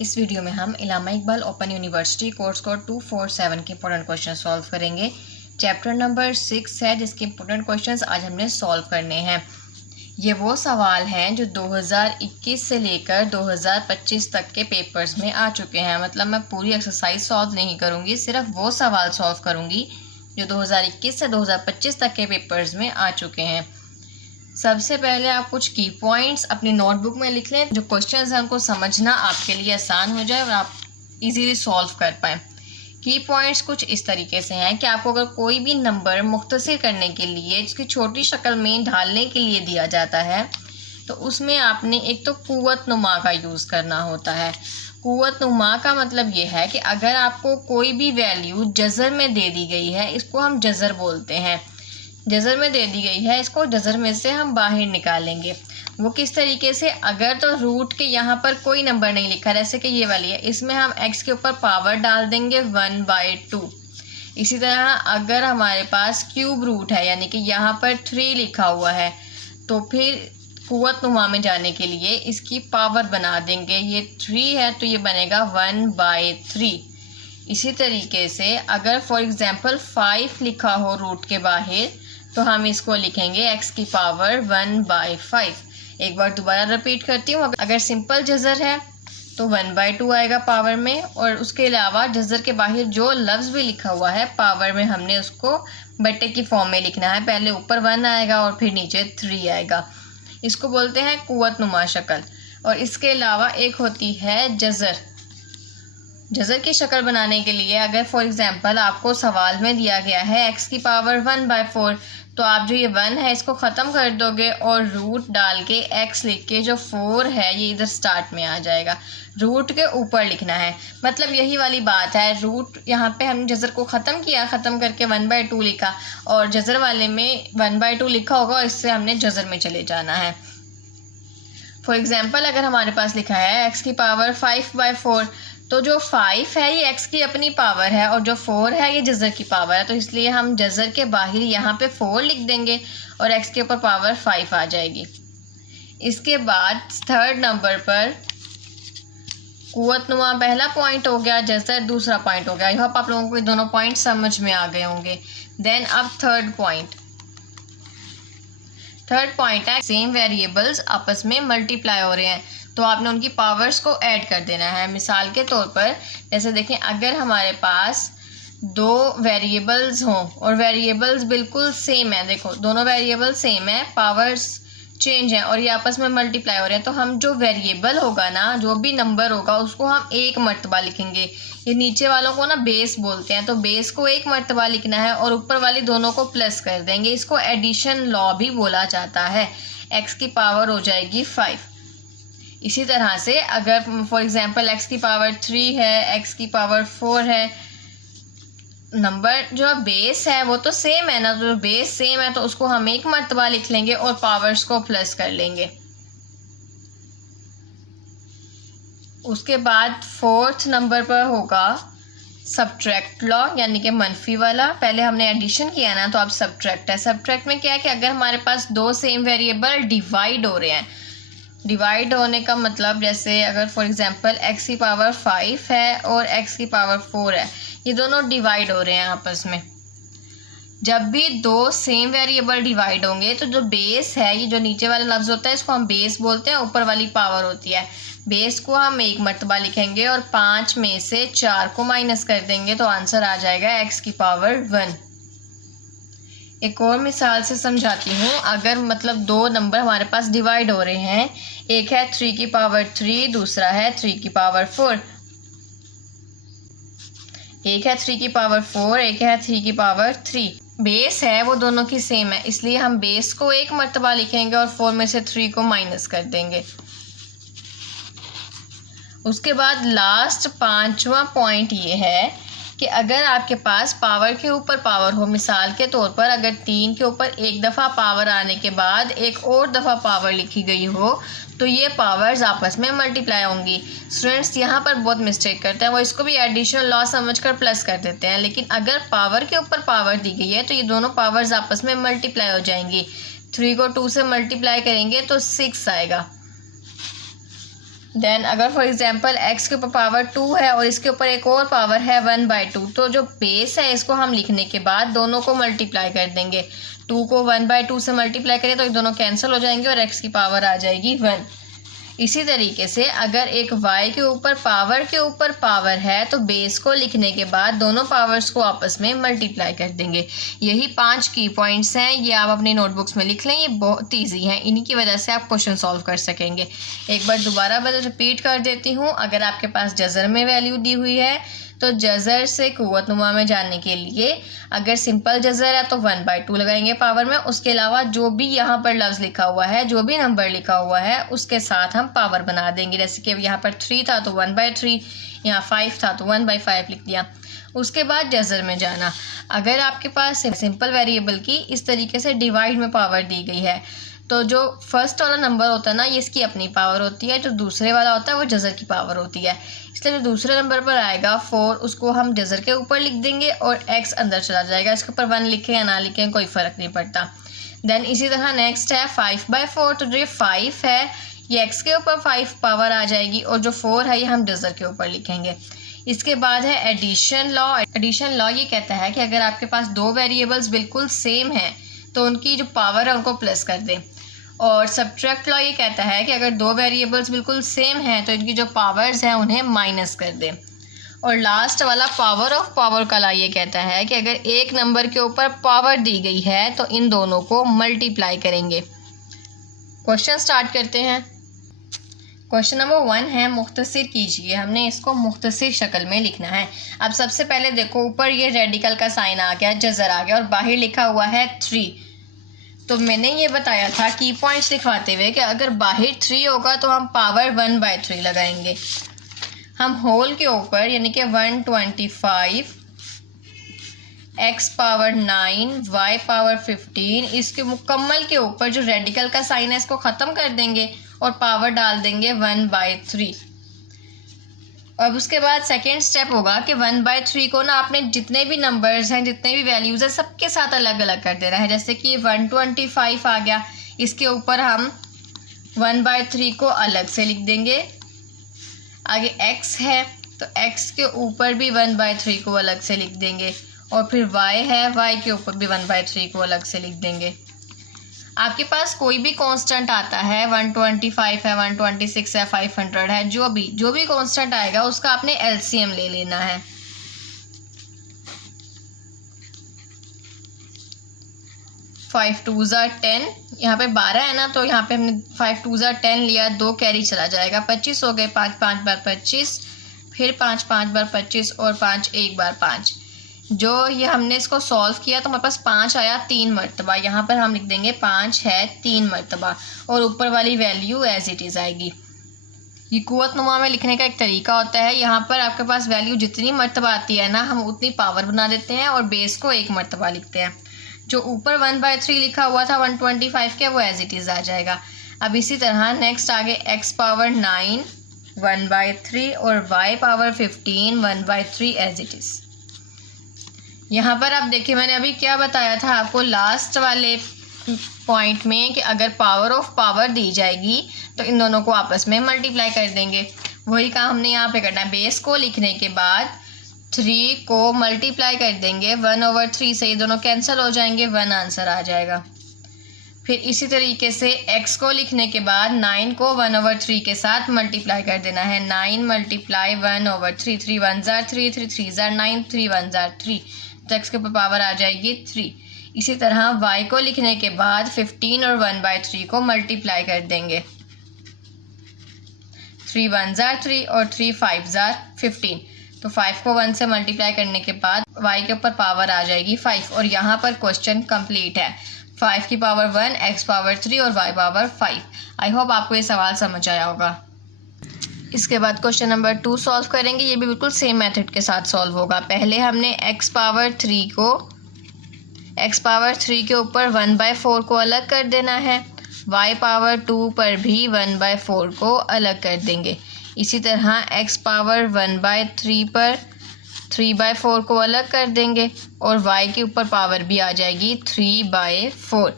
इस वीडियो में हम Allama Iqbal open university course code 247 के इंपॉर्टेंट क्वेश्चन सॉल्व करेंगे। चैप्टर नंबर 6 है जिसके इंपॉर्टेंट क्वेश्चंस आज हमने सॉल्व करने हैं। ये वो सवाल हैं जो 2021 से लेकर 2025 तक के पेपर्स में आ चुके हैं। मतलब मैं पूरी एक्सरसाइज सॉल्व नहीं करूँगी, सिर्फ वो सवाल सॉल्व करूँगी जो 2021 से 2025 तक के पेपर्स में आ चुके हैं। सबसे पहले आप कुछ की पॉइंट्स अपनी नोटबुक में लिख लें, जो क्वेश्चंस हैं उनको समझना आपके लिए आसान हो जाए और आप इजीली सॉल्व कर पाएँ। की पॉइंट्स कुछ इस तरीके से हैं कि आपको अगर कोई भी नंबर मुख्तसर करने के लिए इसकी छोटी शक्ल में ढालने के लिए दिया जाता है तो उसमें आपने एक तो कुव्वत नुमा का यूज़ करना होता है। कुव्वत नुमा का मतलब ये है कि अगर आपको कोई भी वैल्यू जज़र में दे दी गई है, इसको हम जज़र बोलते हैं, जज़र में दे दी गई है, इसको जज़र में से हम बाहर निकालेंगे। वो किस तरीके से, अगर तो रूट के यहाँ पर कोई नंबर नहीं लिखा, जैसे कि ये वाली है, इसमें हम x के ऊपर पावर डाल देंगे 1/2। इसी तरह अगर हमारे पास क्यूब रूट है, यानी कि यहाँ पर 3 लिखा हुआ है, तो फिर कुव्वत नुमा में जाने के लिए इसकी पावर बना देंगे। ये 3 है तो ये बनेगा 1/3। इसी तरीके से अगर फॉर एग्जांपल 5 लिखा हो रूट के बाहर तो हम इसको लिखेंगे x की पावर 1/5। एक बार दोबारा रिपीट करती हूँ, अगर सिंपल जज़र है तो 1/2 आएगा पावर में, और उसके अलावा जज़र के बाहर जो लफ्ज़ भी लिखा हुआ है पावर में हमने उसको बट्टे की फॉर्म में लिखना है। पहले ऊपर 1 आएगा और फिर नीचे 3 आएगा। इसको बोलते हैं कुव्वत नुमा शक्ल। और इसके अलावा एक होती है जज़र। जज़र की शक्ल बनाने के लिए अगर फॉर एग्जांपल आपको सवाल में दिया गया है x की पावर 1/4, तो आप जो ये 1 है इसको ख़त्म कर दोगे और रूट डाल के x लिख के जो 4 है ये इधर स्टार्ट में आ जाएगा। रूट के ऊपर लिखना है, मतलब यही वाली बात है। रूट यहाँ पे हमने जज़र को ख़त्म किया, ख़त्म करके 1/2 लिखा, और जज़र वाले में 1/2 लिखा होगा और इससे हमने जज़र में चले जाना है। फॉर एग्जाम्पल अगर हमारे पास लिखा है x की पावर 5/4, तो जो 5 है ये x की अपनी पावर है और जो 4 है ये जज़र की पावर है, तो इसलिए हम जज़र के बाहर यहाँ पे 4 लिख देंगे और x के ऊपर पावर 5 आ जाएगी। इसके बाद थर्ड नंबर पर कुव्वत नुमा पहला पॉइंट हो गया, जज़र दूसरा पॉइंट हो गया। आई होप आप लोगों को ये दोनों पॉइंट समझ में आ गए होंगे। देन अब थर्ड पॉइंट है सेम वेरिएबल्स आपस में मल्टीप्लाई हो रहे हैं, तो आपने उनकी पावर्स को ऐड कर देना है। मिसाल के तौर पर जैसे देखें, अगर हमारे पास 2 वेरिएबल्स हों और वेरिएबल्स बिल्कुल सेम है, देखो दोनों वेरिएबल सेम है, पावर्स चेंज है और ये आपस में मल्टीप्लाई हो रहे हैं, तो हम जो वेरिएबल होगा ना, जो भी नंबर होगा उसको हम 1 मरतबा लिखेंगे। ये नीचे वालों को ना बेस बोलते हैं, तो बेस को 1 मरतबा लिखना है और ऊपर वाली दोनों को प्लस कर देंगे। इसको एडिशन लॉ भी बोला जाता है। x की पावर हो जाएगी 5। इसी तरह से अगर फॉर एग्जांपल x की पावर 3 है, x की पावर 4 है, नंबर जो बेस है वो तो सेम है ना, तो बेस सेम है तो उसको हम 1 मरतबा लिख लेंगे और पावर्स को प्लस कर लेंगे। उसके बाद फोर्थ नंबर पर होगा सब्ट्रैक्ट लॉ, यानी कि मनफी वाला। पहले हमने एडिशन किया ना, तो अब सब्ट्रैक्ट है। सब्ट्रैक्ट में क्या है कि अगर हमारे पास 2 सेम वेरिएबल डिवाइड हो रहे हैं, डिवाइड होने का मतलब जैसे अगर फॉर एग्जांपल x की पावर 5 है और x की पावर 4 है, ये दोनों डिवाइड हो रहे हैं आपस में। जब भी 2 सेम वेरिएबल डिवाइड होंगे तो जो बेस है, ये जो नीचे वाला लफ्ज़ होता है इसको हम बेस बोलते हैं, ऊपर वाली पावर होती है। बेस को हम 1 मरतबा लिखेंगे और 5 में से 4 को माइनस कर देंगे तो आंसर आ जाएगा x की पावर 1। एक और मिसाल से समझाती हूँ। अगर मतलब 2 नंबर हमारे पास डिवाइड हो रहे हैं, एक है 3 की पावर 3, दूसरा है 3 की पावर 4। एक है 3 की पावर 4, एक है 3 की पावर 3। बेस है वो दोनों की सेम है, इसलिए हम बेस को 1 मरतबा लिखेंगे और 4 में से 3 को माइनस कर देंगे। उसके बाद लास्ट 5वां पॉइंट ये है कि अगर आपके पास पावर के ऊपर पावर हो, मिसाल के तौर पर अगर 3 के ऊपर एक दफ़ा पावर आने के बाद एक और दफ़ा पावर लिखी गई हो, तो ये पावर्स आपस में मल्टीप्लाई होंगी। स्टूडेंट्स यहाँ पर बहुत मिस्टेक करते हैं, वो इसको भी एडिशन लॉ समझकर प्लस कर देते हैं, लेकिन अगर पावर के ऊपर पावर दी गई है तो ये दोनों पावर्स आपस में मल्टीप्लाई हो जाएंगी। 3 को 2 से मल्टीप्लाई करेंगे तो 6 आएगा। देन अगर फॉर एग्जांपल x के ऊपर पावर 2 है और इसके ऊपर एक और पावर है 1/2, तो जो बेस है इसको हम लिखने के बाद दोनों को मल्टीप्लाई कर देंगे। 2 को 1/2 से मल्टीप्लाई करें तो ये दोनों कैंसिल हो जाएंगे और x की पावर आ जाएगी 1। इसी तरीके से अगर एक y के ऊपर पावर है तो बेस को लिखने के बाद दोनों पावर्स को आपस में मल्टीप्लाई कर देंगे। यही 5 की पॉइंट्स हैं, ये आप अपनी नोटबुक्स में लिख लें, ये बहुत ईजी हैं, इन्हीं की वजह से आप क्वेश्चन सॉल्व कर सकेंगे। एक बार दोबारा रिपीट कर देती हूँ। अगर आपके पास जज़र में वैल्यू दी हुई है तो जज़र से कुव्वतनुमा में जाने के लिए अगर सिंपल जज़र है तो 1/2 लगाएंगे पावर में। उसके अलावा जो भी यहाँ पर लफ्ज़ लिखा हुआ है, जो भी नंबर लिखा हुआ है उसके साथ हम पावर बना देंगे। जैसे कि यहाँ पर 3 था तो 1/3, यहाँ 5 था तो 1/5 लिख दिया। उसके बाद जज़र में जाना। अगर आपके पास सिंपल वेरिएबल की इस तरीके से डिवाइड में पावर दी गई है तो जो फर्स्ट वाला नंबर होता है ना, ये इसकी अपनी पावर होती है, जो दूसरे वाला होता है वो जज़र की पावर होती है। इसलिए जो दूसरे नंबर पर आएगा 4, उसको हम जज़र के ऊपर लिख देंगे और x अंदर चला जाएगा। इसके ऊपर 1 लिखें या ना लिखें कोई फ़र्क नहीं पड़ता। देन इसी तरह नेक्स्ट है 5/4, तो जो ये 5 है ये x के ऊपर 5 पावर आ जाएगी और जो 4 है ये हम जज़र के ऊपर लिखेंगे। इसके बाद है एडिशन लॉ। एडिशन लॉ ये कहता है कि अगर आपके पास दो वेरिएबल्स बिल्कुल सेम हैं तो उनकी जो पावर है उनको प्लस कर दें। और सब्ट्रैक्ट लॉ ये कहता है कि अगर दो वेरिएबल्स बिल्कुल सेम हैं तो इनकी जो पावर्स हैं उन्हें माइनस कर दें। और लास्ट वाला पावर ऑफ पावर का लॉ ये कहता है कि अगर एक नंबर के ऊपर पावर दी गई है तो इन दोनों को मल्टीप्लाई करेंगे। क्वेश्चन स्टार्ट करते हैं। क्वेश्चन नंबर 1 है मुख्तसर कीजिए। हमने इसको मुख्तसर शक्ल में लिखना है। अब सबसे पहले देखो ऊपर ये रेडिकल का साइन आ गया, जज़र आ गया और बाहर लिखा हुआ है 3। तो मैंने ये बताया था की पॉइंट्स लिखवाते हुए कि अगर बाहर 3 होगा तो हम पावर 1/3 लगाएंगे। हम होल के ऊपर यानी कि 125 x पावर 9 y पावर 15 इसके मुकम्मल के ऊपर जो रेडिकल का साइन है इसको ख़त्म कर देंगे और पावर डाल देंगे 1/3। अब उसके बाद सेकेंड स्टेप होगा कि 1/3 को ना आपने जितने भी नंबर्स हैं, जितने भी वैल्यूज़ हैं, सबके साथ अलग अलग कर देना है। जैसे कि 125 आ गया, इसके ऊपर हम 1/3 को अलग से लिख देंगे। आगे x है तो x के ऊपर भी 1/3 को अलग से लिख देंगे और फिर y है, y के ऊपर भी 1/3 को अलग से लिख देंगे। आपके पास कोई भी कांस्टेंट आता है, 125 है, 126 है, 500 है, जो भी कांस्टेंट आएगा उसका आपने एलसीएम ले लेना है। फाइव 2s are 10, यहाँ पे 12 है ना तो यहाँ पे हमने 5 2s are 10 लिया, 2 कैरी चला जाएगा, 25 हो गए। 5 5 बार 25, फिर 5 5 बार 25 और 5 1 बार 5। जो ये हमने इसको सॉल्व किया तो हमारे पास 5 आया 3 मरतबा। यहाँ पर हम लिख देंगे 5 है 3 मरतबा और ऊपर वाली वैल्यू एज इट इज़ आएगी। ये कुव्वतनुमा में लिखने का एक तरीका होता है। यहाँ पर आपके पास वैल्यू जितनी मरतबा आती है ना, हम उतनी पावर बना देते हैं और बेस को 1 मरतबा लिखते हैं। जो ऊपर 1/3 लिखा हुआ था 125 के, वो एज इट इज़ आ जाएगा। अब इसी तरह नेक्स्ट आगे x पावर 9 1/3 और y power 15 1/3 as it is. यहाँ पर आप देखिए मैंने अभी क्या बताया था आपको लास्ट वाले पॉइंट में कि अगर पावर ऑफ पावर दी जाएगी तो इन दोनों को आपस में मल्टीप्लाई कर देंगे। वही काम हमने यहाँ पे करना है। बेस को लिखने के बाद 3 को मल्टीप्लाई कर देंगे 1/3 से, ये दोनों कैंसिल हो जाएंगे, 1 आंसर आ जाएगा। फिर इसी तरीके से x को लिखने के बाद 9 को 1/3 के साथ मल्टीप्लाई कर देना है। 9 multiply 1/3, 3 1s are 3, 3 3s are 9, 3 1s are 3, तो x के ऊपर पावर आ जाएगी 3। इसी तरह y को लिखने के बाद 15 और 1/3 को मल्टीप्लाई कर देंगे। 3 1s are 3 और 3 5s are 15, तो 5 को 1 से मल्टीप्लाई करने के बाद y के ऊपर पावर आ जाएगी 5 और यहाँ पर क्वेश्चन कंप्लीट है। 5 की पावर 1, x पावर 3 और y पावर 5। आई होप आपको ये सवाल समझ आया होगा। इसके बाद क्वेश्चन नंबर 2 सॉल्व करेंगे। ये भी बिल्कुल सेम मेथड के साथ सॉल्व होगा। पहले हमने x पावर 3 के ऊपर 1/4 को अलग कर देना है। y पावर 2 पर भी 1/4 को अलग कर देंगे। इसी तरह x पावर 1/3 पर 3/4 को अलग कर देंगे और y के ऊपर पावर भी आ जाएगी 3/4।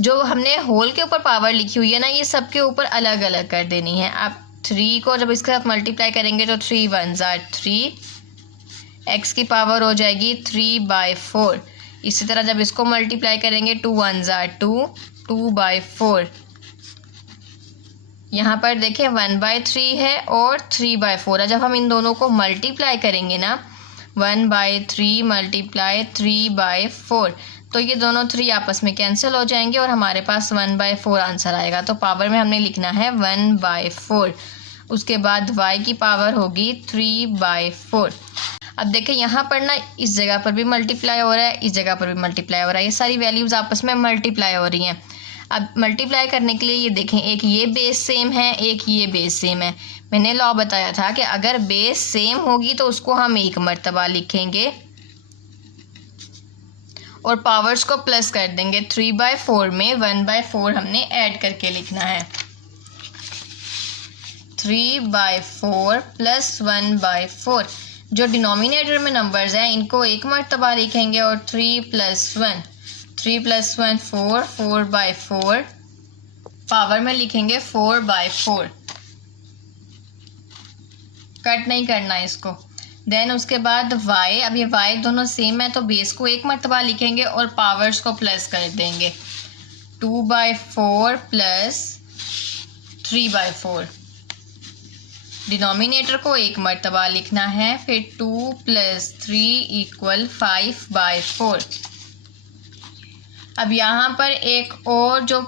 जो हमने होल के ऊपर पावर लिखी हुई है ना, ये सब के ऊपर अलग अलग कर देनी है। आप 3 को जब इसके साथ मल्टीप्लाई करेंगे तो 3 1 ज़ा 3, x की पावर हो जाएगी 3/4। इसी तरह जब इसको मल्टीप्लाई करेंगे 2 1 ज़ा 2, 2/4। यहाँ पर देखिए 1/3 है और 3/4 है। जब हम इन दोनों को मल्टीप्लाई करेंगे ना, 1/3 मल्टीप्लाई 3/4, तो ये दोनों 3 आपस में कैंसिल हो जाएंगे और हमारे पास 1/4 आंसर आएगा। तो पावर में हमने लिखना है 1/4। उसके बाद y की पावर होगी 3/4। अब देखिए यहाँ पर ना इस जगह पर भी मल्टीप्लाई हो रहा है, इस जगह पर भी मल्टीप्लाई हो रहा है, ये सारी वैल्यूज़ आपस में मल्टीप्लाई हो रही हैं। अब मल्टीप्लाई करने के लिए ये देखें, एक ये बेस सेम है, एक ये बेस सेम है। मैंने लॉ बताया था कि अगर बेस सेम होगी तो उसको हम एक मर्तबा लिखेंगे और पावर्स को प्लस कर देंगे। 3/4 में 1/4 हमने ऐड करके लिखना है। 3/4 प्लस 1/4। जो डिनोमिनेटर में नंबर्स हैं इनको एक मर्तबा लिखेंगे और 3 + 1, 3 + 1 4, 4/4 पावर में लिखेंगे 4/4। कट नहीं करना इसको। देन उसके बाद y, अब ये y दोनों सेम है तो बेस को एक मर्तबा लिखेंगे और पावर्स को प्लस कर देंगे। 2/4 प्लस 3/4। डिनोमिनेटर को एक मर्तबा लिखना है, फिर 2 + 3 = 5/4। अब यहाँ पर एक और जो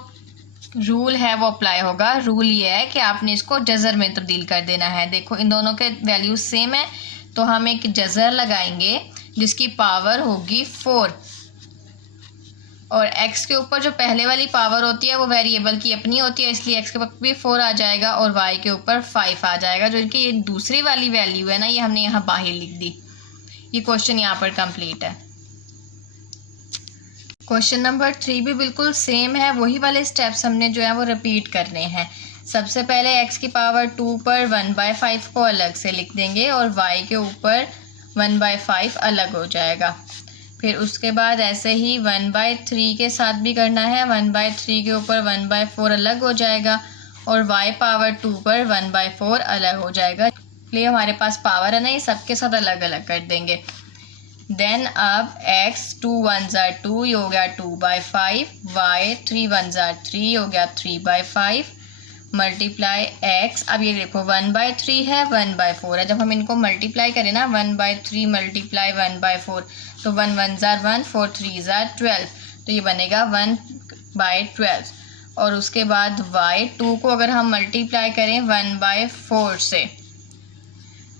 रूल है वो अप्लाई होगा। रूल ये है कि आपने इसको जज़र में तब्दील कर देना है। देखो इन दोनों के वैल्यूज सेम है तो हम एक जज़र लगाएंगे जिसकी पावर होगी 4 और x के ऊपर जो पहले वाली पावर होती है वो वेरिएबल की अपनी होती है, इसलिए x के ऊपर भी 4 आ जाएगा और y के ऊपर 5 आ जाएगा। जो इनकी ये दूसरी वाली वैल्यू है ना, ये हमने यहाँ बाहर लिख दी। ये क्वेश्चन यहाँ पर कंप्लीट है। क्वेश्चन नंबर 3 भी बिल्कुल सेम है, वही वाले स्टेप्स हमने जो है वो रिपीट करने हैं। सबसे पहले x की पावर 2 पर 1/5 को अलग से लिख देंगे और y के ऊपर 1/5 अलग हो जाएगा। फिर उसके बाद ऐसे ही 1/3 के साथ भी करना है, 1/3 के ऊपर 1/4 अलग हो जाएगा और y पावर 2 पर 1/4 अलग हो जाएगा। इसलिए हमारे पास पावर है ना, ये सबके साथ अलग अलग कर देंगे। देन अब x 2 1 ज़ा 2 ये हो गया 2/5, y 3 1 ज़ा 3 हो गया 3/5 मल्टीप्लाई x। अब ये देखो 1/3 है 1/4 है, जब हम इनको मल्टीप्लाई करें ना 1/3 मल्टीप्लाई 1/4 तो 1 1 ज़ा 1, 4 3 ज़ा 12, तो ये बनेगा 1/12। और उसके बाद y 2 को अगर हम मल्टीप्लाई करें 1/4 से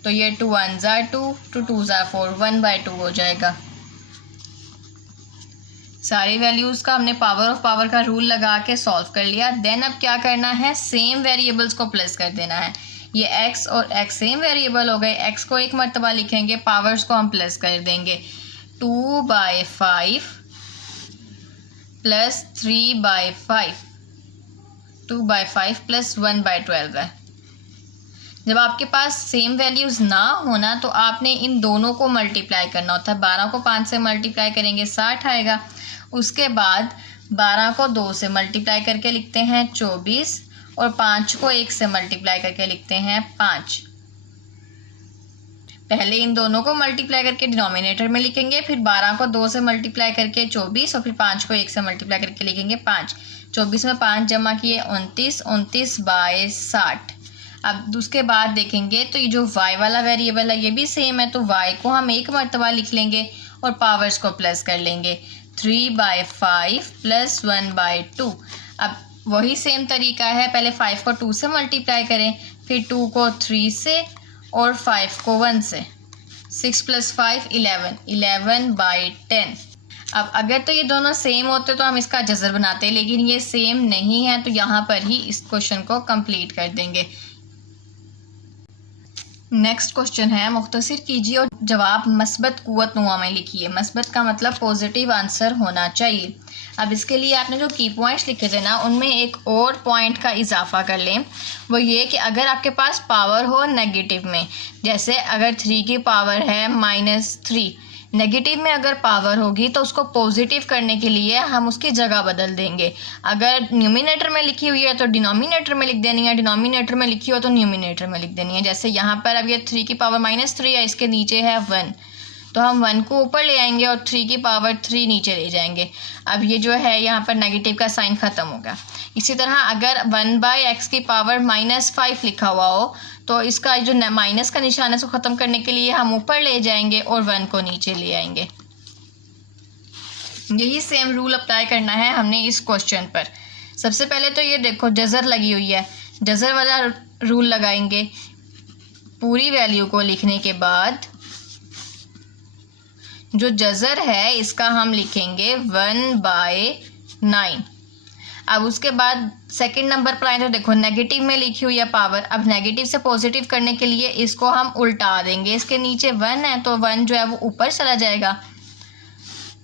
तो ये 2 1 ज़ा 2, 2 2 ज़ा 4, 1/2 हो जाएगा। सारी वैल्यूज़ का हमने पावर ऑफ पावर का रूल लगा के सॉल्व कर लिया। देन अब क्या करना है, सेम वेरिएबल्स को प्लस कर देना है। ये x और x सेम वेरिएबल हो गए, x को एक मर्तबा लिखेंगे, पावर्स को हम प्लस कर देंगे। 2/5 प्लस 3/5, 2/5 प्लस 1/12 है। जब आपके पास सेम वैल्यूज़ ना होना तो आपने इन दोनों को मल्टीप्लाई करना होता है। 12 को 5 से मल्टीप्लाई करेंगे 60 आएगा। उसके बाद 12 को 2 से मल्टीप्लाई करके लिखते हैं 24 और 5 को 1 से मल्टीप्लाई करके लिखते हैं 5। पहले इन दोनों को मल्टीप्लाई करके डिनोमिनेटर में लिखेंगे, फिर 12 को 2 से मल्टीप्लाई करके 24 और फिर 5 को 1 से मल्टीप्लाई करके लिखेंगे 5। 24 में 5 जमा किए 29, 29/60। अब उसके बाद देखेंगे तो ये जो y वाला वेरिएबल है ये भी सेम है, तो y को हम एक मर्तबा लिख लेंगे और पावर्स को प्लस कर लेंगे। 3/5 प्लस 1/2। अब वही सेम तरीका है, पहले 5 को 2 से मल्टीप्लाई करें, फिर 2 को 3 से और 5 को 1 से। 6 + 5 11, 11/10। अब अगर तो ये दोनों सेम होते तो हम इसका जज़र बनाते, लेकिन ये सेम नहीं है तो यहाँ पर ही इस क्वेश्चन को कंप्लीट कर देंगे। नेक्स्ट क्वेश्चन है, मुख्तसर कीजिए और जवाब मस्बत कुव्वत नुमा में लिखिए। मस्बत का मतलब पॉजिटिव आंसर होना चाहिए। अब इसके लिए आपने जो की पॉइंट्स लिखे थे ना, उनमें एक और पॉइंट का इजाफा कर लें। वो ये कि अगर आपके पास पावर हो नेगेटिव में, जैसे अगर 3 की पावर है -3, नेगेटिव में अगर पावर होगी तो उसको पॉजिटिव करने के लिए हम उसकी जगह बदल देंगे। अगर न्यूमिनेटर में लिखी हुई है तो डिनोमिनेटर में लिख देनी है, डिनोमिनेटर में लिखी हो तो न्यूमिनेटर में लिख देनी है। जैसे यहाँ पर अब ये 3 की पावर -3 है, इसके नीचे है 1, तो हम 1 को ऊपर ले आएंगे और 3 की पावर 3 नीचे ले जाएंगे। अब ये जो है यहाँ पर नेगेटिव का साइन ख़त्म हो गया। इसी तरह अगर 1/x की पावर -5 लिखा हुआ हो तो इसका जो माइनस का निशान है उसको ख़त्म करने के लिए हम ऊपर ले जाएंगे और 1 को नीचे ले आएंगे। यही सेम रूल अप्लाई करना है हमने इस क्वेश्चन पर। सबसे पहले तो ये देखो जज़र लगी हुई है, जज़र वाला रूल लगाएंगे। पूरी वैल्यू को लिखने के बाद जो जज़र है इसका हम लिखेंगे 1/9। अब उसके बाद सेकंड नंबर पर आए तो देखो नेगेटिव में लिखी हुई है पावर। अब नेगेटिव से पॉजिटिव करने के लिए इसको हम उल्टा देंगे। इसके नीचे 1 है तो 1 जो है वो ऊपर चला जाएगा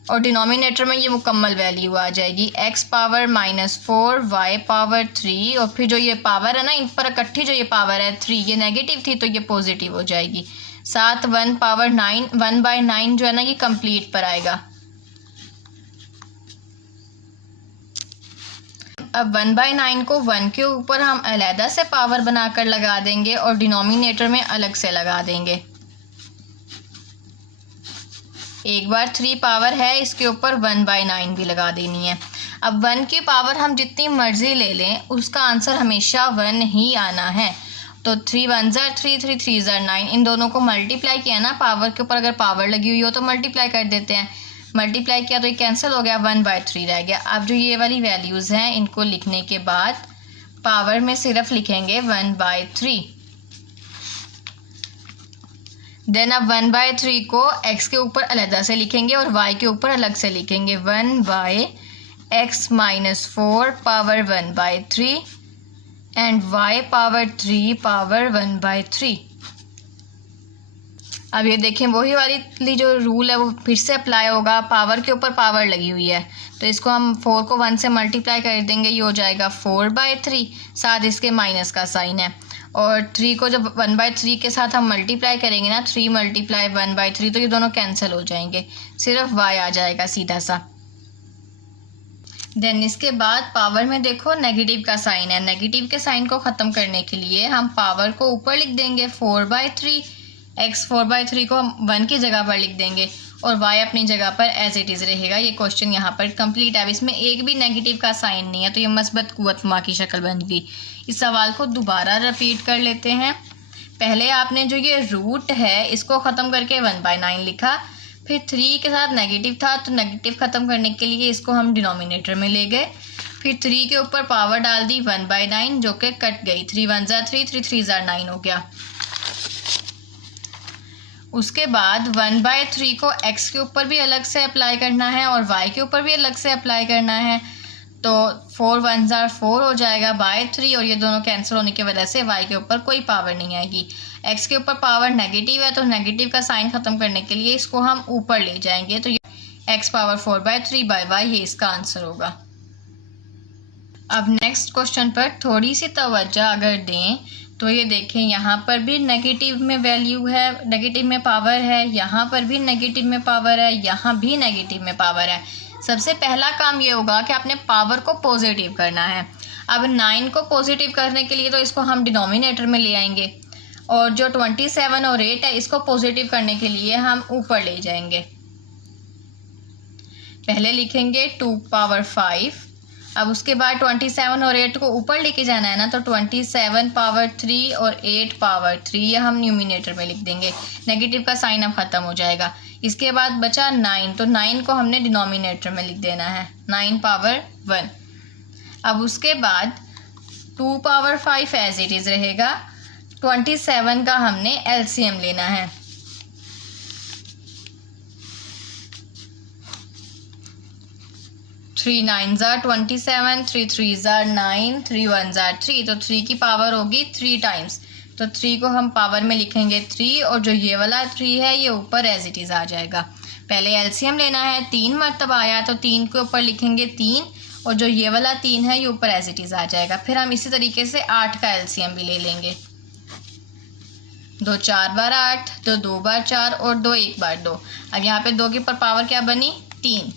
और डिनोमिनेटर में ये मुकम्मल वैल्यू आ जाएगी, x पावर -4 y पावर 3। और फिर जो ये पावर है ना, इन पर इकट्ठी जो ये पावर है 3, ये नेगेटिव थी तो ये पॉजिटिव हो जाएगी। साथ 1 पावर 9, 1/9 जो है ना ये कंप्लीट पर आएगा। अब 1/9 को 1 के ऊपर हम अलहदा से पावर बनाकर लगा देंगे और डिनोमिनेटर में अलग से लगा देंगे। एक बार 3 पावर है, इसके ऊपर 1/9 भी लगा देनी है। अब 1 की पावर हम जितनी मर्जी ले लें उसका आंसर हमेशा 1 ही आना है। तो 3 1 3, 3 3 9, इन दोनों को मल्टीप्लाई किया ना, पावर के ऊपर अगर पावर लगी हुई हो तो मल्टीप्लाई कर देते हैं। मल्टीप्लाई किया तो ये कैंसिल हो गया, 1/3 रह गया। अब जो ये वाली वैल्यूज़ हैं इनको लिखने के बाद पावर में सिर्फ लिखेंगे 1/3। देन अब 1/3 को x के ऊपर अलग से लिखेंगे और y के ऊपर अलग से लिखेंगे। 1/x -4 power 1/3 and y power 3 power 1/3। अब ये देखें वही वाली जो रूल है वो फिर से अप्लाई होगा। पावर के ऊपर पावर लगी हुई है तो इसको हम 4 को 1 से मल्टीप्लाई कर देंगे, ये हो जाएगा 4/3, साथ इसके माइनस का साइन है। और 3 को जब 1/3 के साथ हम मल्टीप्लाई करेंगे ना, 3 × 1/3, तो ये दोनों कैंसिल हो जाएंगे, सिर्फ y आ जाएगा सीधा सा। देन इसके बाद पावर में देखो नेगेटिव का साइन है। नेगेटिव के साइन को ख़त्म करने के लिए हम पावर को ऊपर लिख देंगे 4/3, x 4/3 को हम 1 की जगह पर लिख देंगे और y अपनी जगह पर एज इट इज़ रहेगा। ये क्वेश्चन यहाँ पर कंप्लीट है। अब इसमें एक भी नेगेटिव का साइन नहीं है तो ये मस्बत कुव्वत माँ की शक्ल बन गई। इस सवाल को दोबारा रिपीट कर लेते हैं। पहले आपने जो ये रूट है इसको ख़त्म करके 1/9 लिखा, फिर 3 के साथ नेगेटिव था तो नेगेटिव ख़त्म करने के लिए इसको हम डिनोमिनेटर में ले गए, फिर 3 के ऊपर पावर डाल दी 1/9 जो कि कट गई, 3 1 3, 3 3 9 हो गया। उसके बाद 1/3 को x के ऊपर भी अलग से अप्लाई करना है और y के ऊपर भी अलग से अप्लाई करना है, तो 4 1 4 हो जाएगा बाय 3 और ये दोनों कैंसिल होने की वजह से y के ऊपर कोई पावर नहीं आएगी। x के ऊपर पावर नेगेटिव है तो नेगेटिव का साइन ख़त्म करने के लिए इसको हम ऊपर ले जाएंगे, तो ये x पावर 4/3 बाय y, ये इसका आंसर होगा। अब नेक्स्ट क्वेश्चन पर थोड़ी सी तवज्जो अगर दें तो ये देखें यहाँ पर भी नेगेटिव में वैल्यू है, नेगेटिव में पावर है, यहाँ पर भी नेगेटिव में पावर है, यहाँ भी नेगेटिव में पावर है। सबसे पहला काम ये होगा कि आपने पावर को पॉजिटिव करना है। अब 9 को पॉजिटिव करने के लिए तो इसको हम डिनोमिनेटर में ले आएंगे और जो 27 और 8 है इसको पॉजिटिव करने के लिए हम ऊपर ले जाएंगे। पहले लिखेंगे 2 पावर 5, अब उसके बाद 27 और 8 को ऊपर लेके जाना है ना, तो 27 पावर 3 और 8 पावर 3 ये हम न्यूमिनेटर में लिख देंगे, नेगेटिव का साइन अब ख़त्म हो जाएगा। इसके बाद बचा 9, तो 9 को हमने डिनोमिनेटर में लिख देना है, 9 पावर 1। अब उसके बाद 2 पावर 5 एज इट इज़ रहेगा, 27 का हमने एलसीएम लेना है। थ्री 9 27, 3 3 9, 3 1 3, तो 3 की पावर होगी 3 टाइम्स, तो 3 को हम पावर में लिखेंगे 3 और जो ये वाला 3 है ये ऊपर एज इट इज़ आ जाएगा। पहले एलसीएम लेना है, 3 मरतबा आया तो 3 के ऊपर लिखेंगे 3 और जो ये वाला 3 है ये ऊपर एज इट इज़ आ जाएगा। फिर हम इसी तरीके से 8 का एलसीएम भी ले लेंगे। 2 4 बार 8, तो 2 बार 4 और 2 1 बार 2। अब यहाँ पे 2 के ऊपर पावर क्या बनी 3।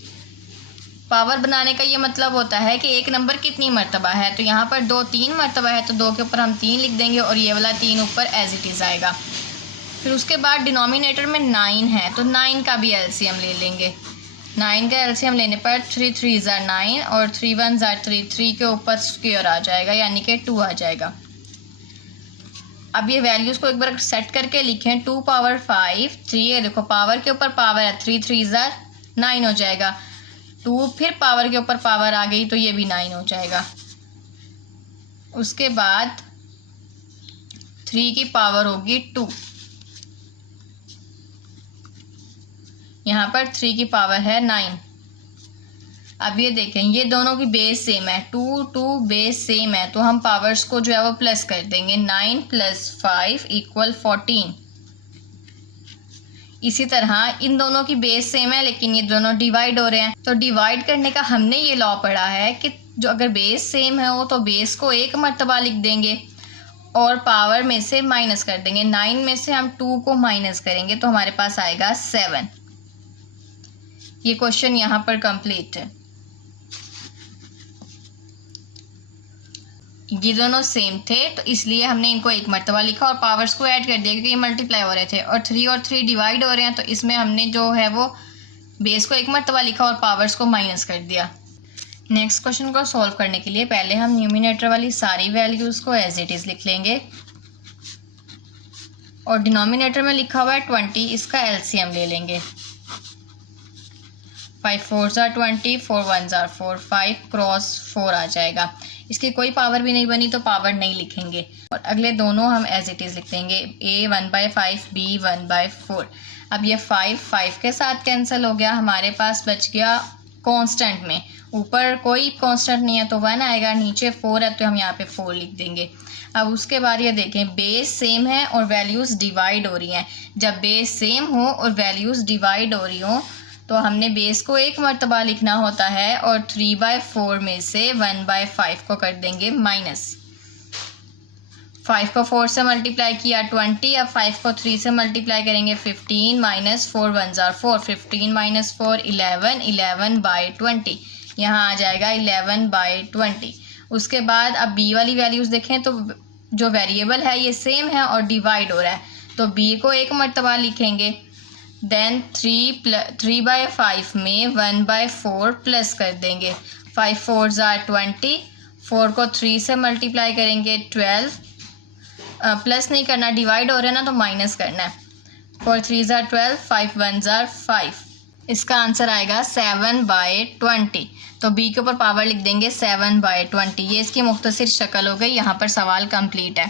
पावर बनाने का ये मतलब होता है कि एक नंबर कितनी मर्तबा है, तो यहाँ पर 2 3 मर्तबा है, तो 2 के ऊपर हम 3 लिख देंगे और ये वाला 3 ऊपर एज इट इज़ आएगा। फिर उसके बाद डिनोमिनेटर में 9 है, तो 9 का भी एलसीएम ले लेंगे। 9 का एलसीएम लेने पर 3 3 = 9 और 3 1 = 3, 3 के ऊपर स्क्वायर आ जाएगा यानी कि 2 आ जाएगा। अब ये वैल्यूज़ को एक बार सेट करके लिखें, 2 पावर 5 3, देखो पावर के ऊपर पावर है, 3 3 = 9 हो जाएगा। 2 फिर पावर के ऊपर पावर आ गई तो ये भी 9 हो जाएगा। उसके बाद 3 की पावर होगी 2, यहाँ पर 3 की पावर है 9। अब ये देखें ये दोनों की बेस सेम है, 2 2 बेस सेम है, तो हम पावर्स को जो है वो प्लस कर देंगे। 9 + 5 = 14। इसी तरह इन दोनों की बेस सेम है लेकिन ये दोनों डिवाइड हो रहे हैं, तो डिवाइड करने का हमने ये लॉ पढ़ा है कि जो अगर बेस सेम है हो तो बेस को एक मर्तबा लिख देंगे और पावर में से माइनस कर देंगे। 9 में से हम 2 को माइनस करेंगे तो हमारे पास आएगा 7। ये क्वेश्चन यहाँ पर कंप्लीट है। ये दोनों सेम थे तो इसलिए हमने इनको एक मर्तबा लिखा और पावर्स को ऐड कर दिया क्योंकि ये मल्टीप्लाई हो रहे थे, और 3 डिवाइड हो रहे हैं तो इसमें हमने जो है वो बेस को एक मर्तबा लिखा और पावर्स को माइनस कर दिया। नेक्स्ट क्वेश्चन को सॉल्व करने के लिए पहले हम न्यूमिनेटर वाली सारी वैल्यूज़ को एज इट इज़ लिख लेंगे और डिनोमिनेटर में लिखा हुआ है 20, इसका एलसीएम ले लेंगे। 5 4 = 20, 4 1 = 4, 5 क्रॉस 4 आ जाएगा। इसकी कोई पावर भी नहीं बनी तो पावर नहीं लिखेंगे और अगले दोनों हम एज इट इज़ लिख देंगे। a 1/5, b 1/4। अब ये 5 के साथ कैंसिल हो गया, हमारे पास बच गया कांस्टेंट में। ऊपर कोई कांस्टेंट नहीं है तो 1 आएगा, नीचे 4 है तो हम यहाँ पे 4 लिख देंगे। अब उसके बाद ये देखें बेस सेम है और वैल्यूज़ डिवाइड हो रही हैं। जब बेस सेम हो और वैल्यूज़ डिवाइड हो रही हो तो हमने बेस को एक मर्तबा लिखना होता है और 3/4 में से 1/5 को कर देंगे माइनस। 5 को 4 से मल्टीप्लाई किया 20, अब 5 को 3 से मल्टीप्लाई करेंगे 15 - 4 1 = 4, 15 - 4 11, 11/20 यहाँ आ जाएगा 11/20। उसके बाद अब b वाली वैल्यूज़ देखें तो जो वेरिएबल है ये सेम है और डिवाइड हो रहा है तो b को एक मर्तबा लिखेंगे। देन 3/5 में 1/4 प्लस कर देंगे। 5 4 = 20, 4 को 3 से मल्टीप्लाई करेंगे 12, प्लस नहीं करना डिवाइड हो रहा है ना तो माइनस करना है। 4 3 = 12, 5 1 = 5। इसका आंसर आएगा 7/20। तो b के ऊपर पावर लिख देंगे 7/20। ये इसकी मुख्तसर शक्ल हो गई। यहाँ पर सवाल कंप्लीट है।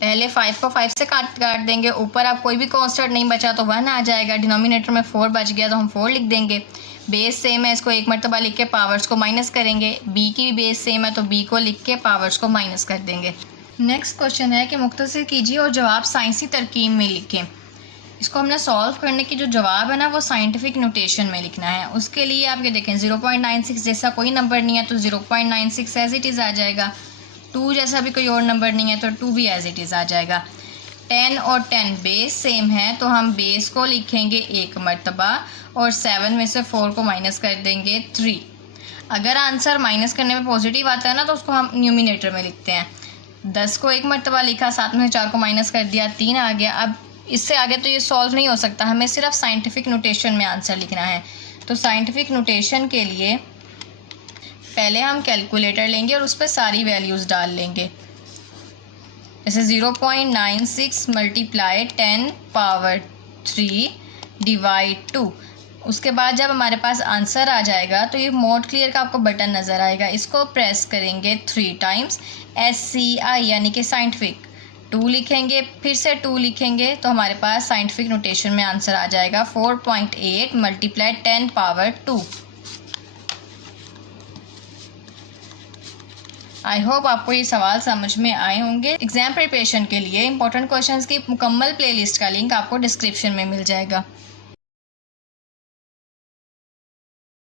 पहले 5 को 5 से काट देंगे, ऊपर अब कोई भी कांस्टेंट नहीं बचा तो 1 आ जाएगा। डिनोमिनेटर में 4 बच गया तो हम 4 लिख देंगे। बेस सेम है, इसको एक मर्तबा लिख के पावर्स को माइनस करेंगे। b की भी बेस सेम है तो b को लिख के पावर्स को माइनस कर देंगे। नेक्स्ट क्वेश्चन है कि मुख्तसर कीजिए और जवाब साइंसी तरकीब में लिखें। इसको हमने सॉल्व करने की जो जवाब है ना वो साइंटिफिक नोटेशन में लिखना है। उसके लिए आप ये देखें 0.96 जैसा कोई नंबर नहीं है तो 0.96 एज इट इज़ आ जाएगा। 2 जैसा भी कोई और नंबर नहीं है तो 2 भी एज इट इज़ आ जाएगा। 10 और 10 बेस सेम है तो हम बेस को लिखेंगे एक मर्तबा और 7 में से 4 को माइनस कर देंगे 3। अगर आंसर माइनस करने में पॉजिटिव आता है ना तो उसको हम न्यूमिनेटर में लिखते हैं। 10 को एक मर्तबा लिखा, 7 में से 4 को माइनस कर दिया, 3 आ गया। अब इससे आगे तो ये सॉल्व नहीं हो सकता, हमें सिर्फ साइंटिफिक नोटेशन में आंसर लिखना है। तो साइंटिफिक नोटेशन के लिए पहले हम कैलकुलेटर लेंगे और उस पर सारी वैल्यूज़ डाल लेंगे। जैसे 0.96 × 10⁻³ / 2। उसके बाद जब हमारे पास आंसर आ जाएगा तो ये मोड क्लियर का आपको बटन नज़र आएगा, इसको प्रेस करेंगे 3 टाइम्स। SCI यानी कि साइंटिफिक 2 लिखेंगे, फिर से 2 लिखेंगे तो हमारे पास साइंटिफिक नोटेशन में आंसर आ जाएगा 4.8 × 10⁻²। आई होप आपको ये सवाल समझ में आए होंगे। एग्जाम प्रिपरेशन के लिए इंपॉर्टेंट क्वेश्चंस की मुकम्मल प्लेलिस्ट का लिंक आपको डिस्क्रिप्शन में मिल जाएगा।